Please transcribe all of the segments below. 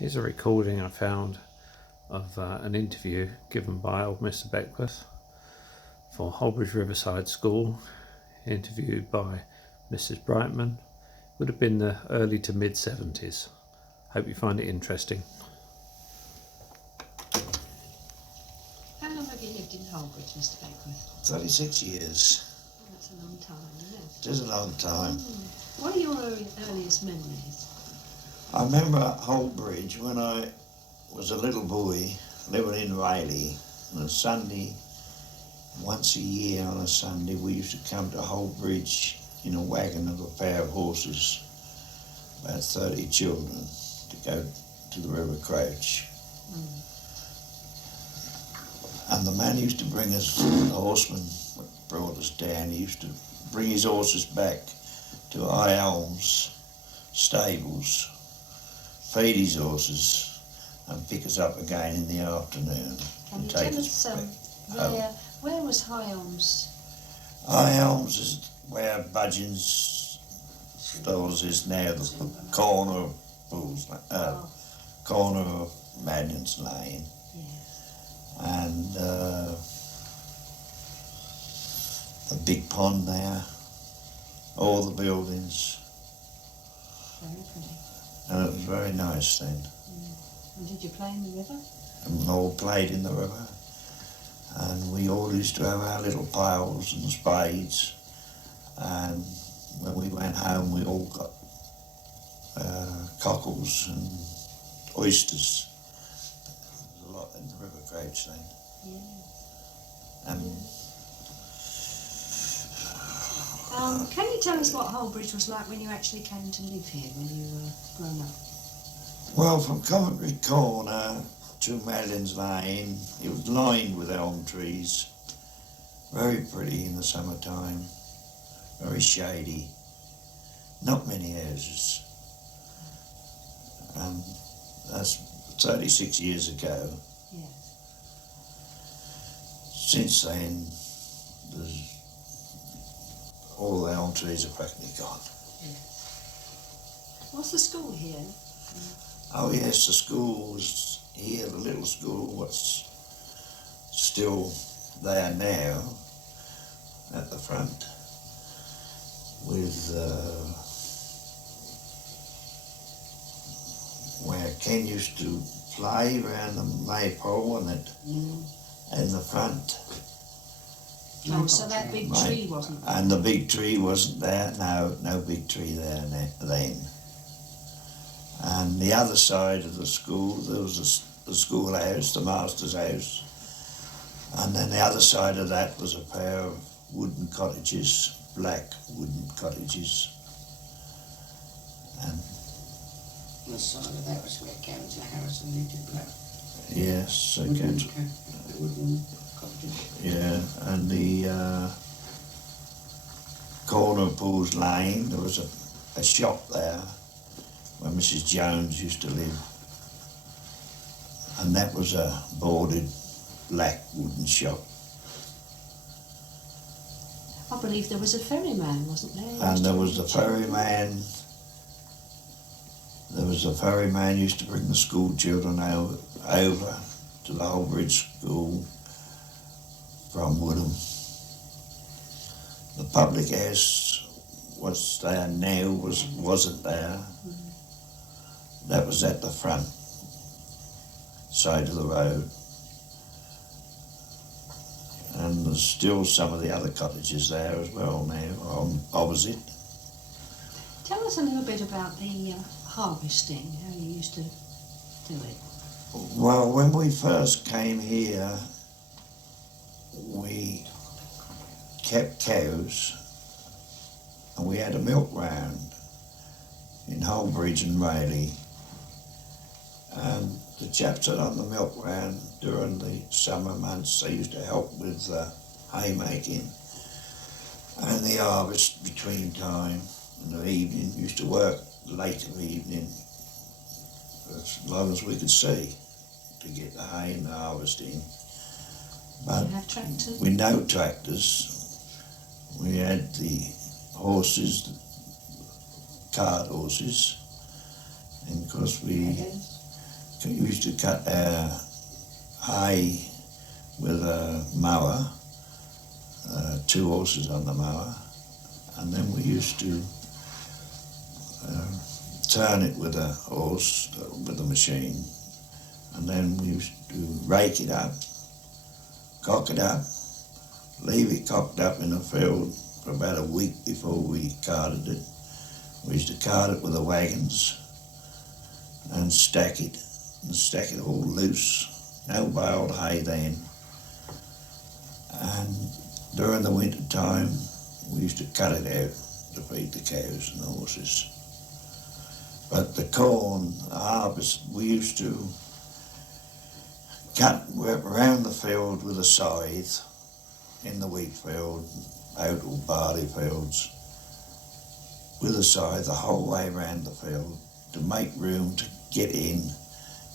Here's a recording I found of an interview given by old Mr Beckwith for Hullbridge Riverside School, interviewed by Mrs Brightman. Would have been the early to mid 70s. Hope you find it interesting. How long have you lived in Hullbridge, Mr Beckwith? 36 years. Oh, that's a long time, isn't it? It is a long time. What are your earliest memories? I remember Hullbridge when I was a little boy living in Rayleigh. On a Sunday, once a year on a Sunday, we used to come to Hullbridge in a wagon of a pair of horses, about 30 children, to go to the River Crouch. And the man used to bring us, the horseman brought us down, he used to bring his horses back to High Elms stables, feed his horses and pick us up again in the afternoon. Can you tell us where was High Elms? High Elms is where Budgeon's stores is now, the corner of corner of Madden's Lane. Yeah. And the big pond there, all the buildings. Very pretty. And it was very nice then. And did you play in the river? And we all played in the river. And we all used to have our little pails and spades. And when we went home, we all got cockles and oysters. There was a lot in the River Crouch then. Yeah. And can you tell us what Hullbridge was like when you actually came to live here, when you were grown up? well, from Coventry Corner to Madden's Lane, it was lined with elm trees. Very pretty in the summertime, very shady. Not many houses. And that's 36 years ago. Yeah. Since then, all the elm trees are practically gone. Yeah. What's the school here? Oh yes, the school was here, the little school, what's still there now at the front, with where Ken used to play around the maypole and it in the front. Oh, so that big tree wasn't there? And the big tree wasn't there, no big tree there then. And the other side of the school, there was the schoolhouse, the master's house. And then the other side of that was a pair of wooden cottages, black wooden cottages. And the side of that was where Councillor Harrison lived in Black. yes, Wooden cottages. yeah, and the corner of Paul's Lane, there was a shop there where Mrs Jones used to live, and that was a boarded black wooden shop. I believe there was a ferryman, wasn't there? And there was the ferryman. There was a ferryman used to bring the school children over to the Hullbridge School from Woodham. The public house was there now, wasn't there. That was at the front side of the road. And there's still some of the other cottages there as well now, opposite. Tell us a little bit about the harvesting, how you used to do it. Well, when we first came here, we kept cows and we had a milk round in Hullbridge and Rayleigh. And the chaps that on the milk round during the summer months, they used to help with haymaking and the harvest between time. In the evening, used to work late in the evening as long as we could see to get the hay and the harvest in. But Did you have tractors? with no tractors, we had the horses, cart horses, and of course we we used to cut our hay with a mower, 2 horses on the mower, and then we used to turn it with a horse, with a machine, and then we used to rake it up, cock it up, leave it cocked up in the field for about a week before we carted it. We used to cart it with the wagons and stack it all loose. No baled hay then. And during the winter time, we used to cut it out to feed the cows and the horses. But the corn, the harvest, we used to cut around the field with a scythe in the wheat field, oat or barley fields, with a scythe the whole way around the field to make room to get in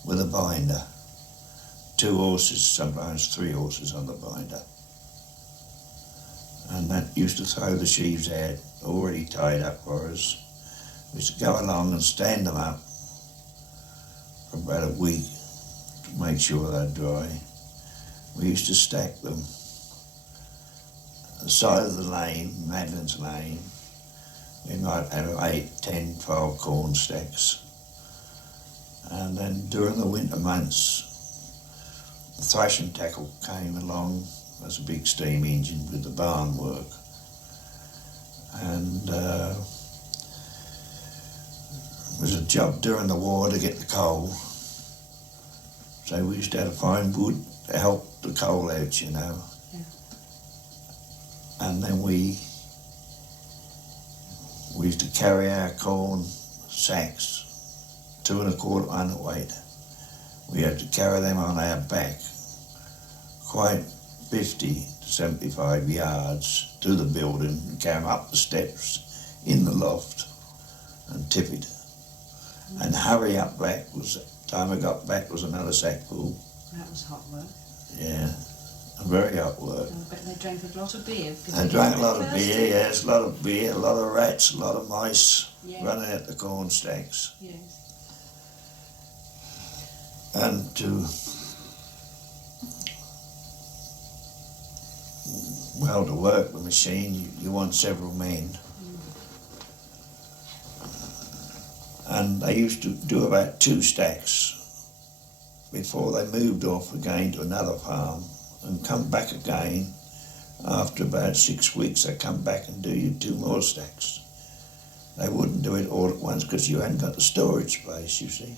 with a binder. 2 horses, sometimes 3 horses on the binder. And that used to throw the sheaves out, already tied up for us. We used to go along and stand them up for about a week to make sure they're dry. We used to stack them at the side of the lane, Madeline's Lane. We might have 8, 10, 12 corn stacks. And then during the winter months, the thrashing tackle came along as a big steam engine with the barn work. And it was a job during the war to get the coal. So we used to have to find wood to help the coal out, you know. Yeah. And then we used to carry our corn sacks, 2 1/4 hundredweight. We had to carry them on our back, quite 50 to 75 yards to the building, and carry them up the steps in the loft and tip it. And hurry up back time I got back was another sack full. That was hot work. Yeah, very hot work. I bet they drank a lot of beer. They drank a lot of beer, yes, a lot of beer, a lot of rats, a lot of mice running out the corn stacks. Yes. And to work the machine, you want several men. And they used to do about 2 stacks before they moved off again to another farm and come back again. After about 6 weeks, they come back and do you 2 more stacks. They wouldn't do it all at once because you hadn't got the storage space, you see.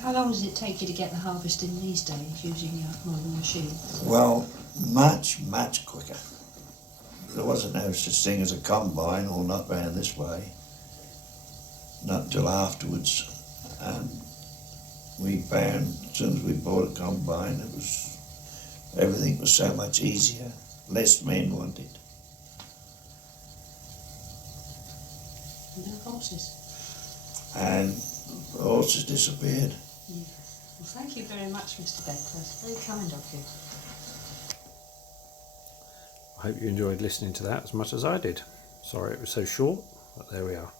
How long does it take you to get the harvest in these days using your modern machine? Well, much, much quicker. There wasn't no such thing as a combine, or not round this way. Not until afterwards. And we found, as soon as we bought a combine, everything was so much easier. Less men wanted. And no horses. And the horses disappeared. Yes. Well, thank you very much, Mr Beckwith. Very kind of you. I hope you enjoyed listening to that as much as I did. Sorry it was so short, but there we are.